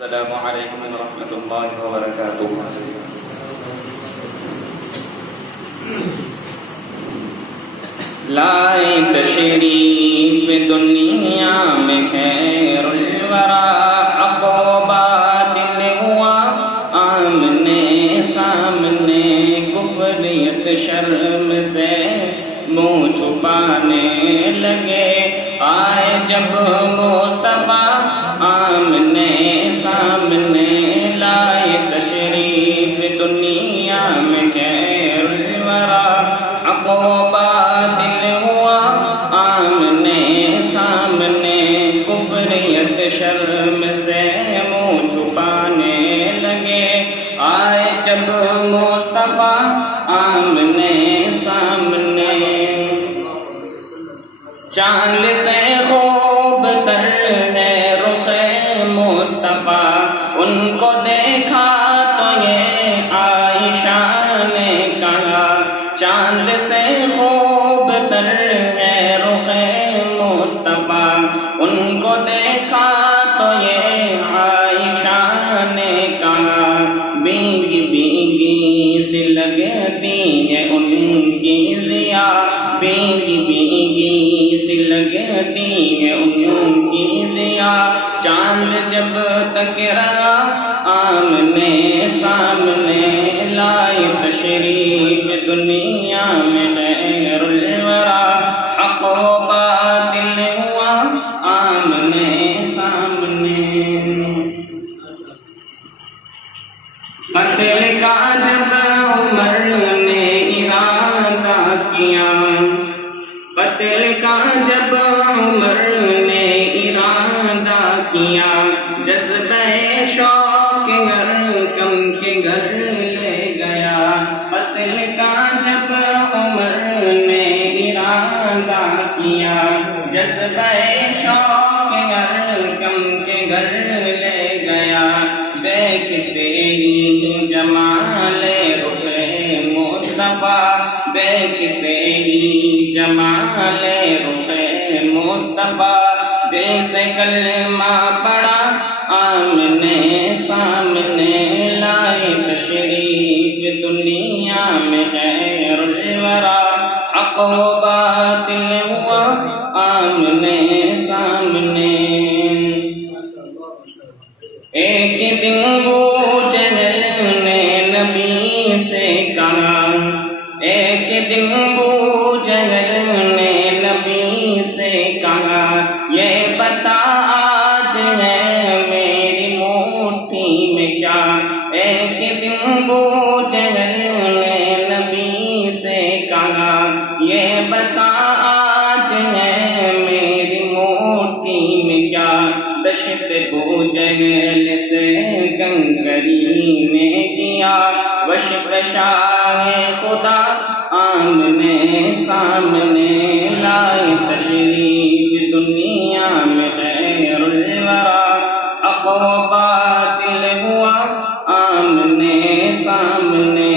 السلام علیکم ورحمۃ اللہ وبرکاتہ۔ لائے تشریف دنیا میں خیر الورا، حق و باطل ہوا آمنے سامنے، کفریت شرم سے منہ چھپانے لگے، آئے جب مصطفیٰ آمنے سامنے، لائے تشریف دنیا میں خیر الورا، حق و باطل ہوا آمنے سامنے، کفریت شرم سے منہ چھپانے لگے، آئے جب مصطفیٰ آمنے سامنے، چاند سے خوب تر ہے رخ مصطفیٰ، ان کو دیکھا تو یہ عائشہ نے کہا، چاند سے خوب تر ہے رخ مصطفیٰ، ان کو دیکھا تو یہ عائشہ نے کہا، بھیگی بھیگی سی لگتی ہے ان کی ضیا، بھیگی بھیگی سی لگتی ہے ان کی ضیا، چاند جب تک رہا آمنے سامنے، لائے تشریف دنیا میں خیر الورا، حق و باطل ہوا آمنے سامنے، قتل کا جب عمر نے ارادہ کیا، قتل کا جب عمر نے ارادہ کیا، جذبہ شوق کم کے گھر لے گیا، قتل کا جب عمر نے ارادہ کیا، جذبہ شوق کم کے گھر لے گیا، دیکھتے ہی جمال رخ مصطفیٰ، دیکھتے ہی جمال رخ مصطفیٰ، دل سے کلمہ پڑا آمنے سامنے، لائے تشریف دنیا میں خیر الورا، حق و باطل ہوا آمنے سامنے، ایک دن وہ جہل نے نبی سے کہا، ایک دن وہ جہل نے نبی سے کہا، یہ بتا آج ہے میری مٹھی میں کیا، ایک دن وہ جہل نے نبی سے کہا، یہ بتا آج ہے میری مٹھی میں کیا، دشت بو جہل سے کنکری نے کیا، وشب شاہ خدا آمنے سامنے، لائے تشریف دنیا میں خیر الورا، حق و باطل ہوا آمنے سامنے،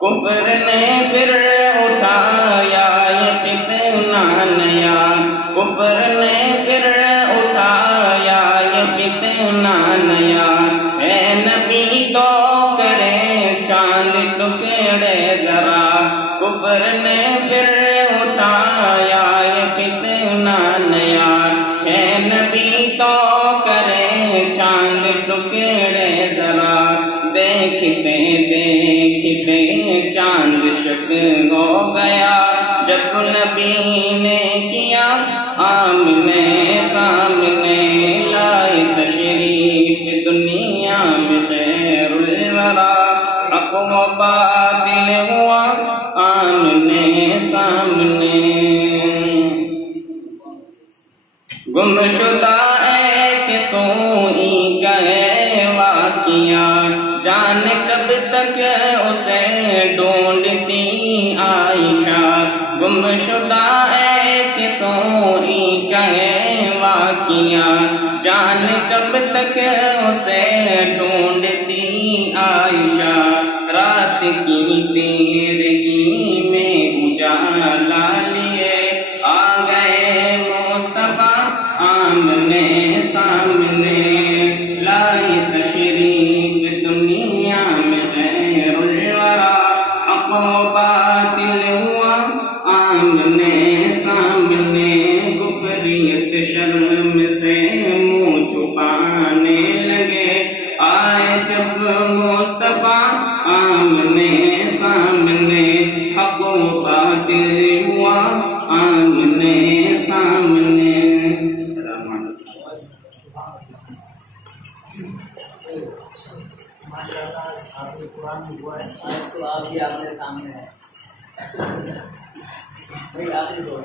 کفر نے پھر اٹھایا یہ فتنہ نیا، کفر نے پھر اٹھایا یہ فتنہ نیا، اے نبی تو کرے چاند ٹکڑے ذرا، کفر نے پھر اٹھایا یہ فتنہ نیا، اے نبی تو کرے چاند ٹکڑے ذرا، دیکھتے دیکھتے چاند شک ہو گیا، جب نبی نے کیا آمنے سامنے، لائے تشریف دنیا میں خیر الورا، حق و باطل ہوا آمنے سامنے، گم شدہ ایک سوئی کا ہے واقعہ، جان کب تک اسے ڈھونڈتی عائشہ، گم شدہ ایک سوئی کا ہے واقعہ، جان کب تک اسے ڈھونڈتی عائشہ، رات کی تیرگی میں اجالا لیے آ گئے مصطفیٰ آمنے سامنے، سامنے لائی تشریف دنیا میں خیر الورا، حق و باطل ہوا آمنے سامنے، کفریت شرم سے منہ چھپانے لگے، آئے جب مصطفیٰ آمنے سامنے، حق و باطل ہوا آمنے سامنے۔ السلام علیکم۔ ماشاءاللہ آپ نے قرآن میں ہوا ہے، آج تو آپ بھی آپ کے سامنے ہے بھائی، آپ ہی دو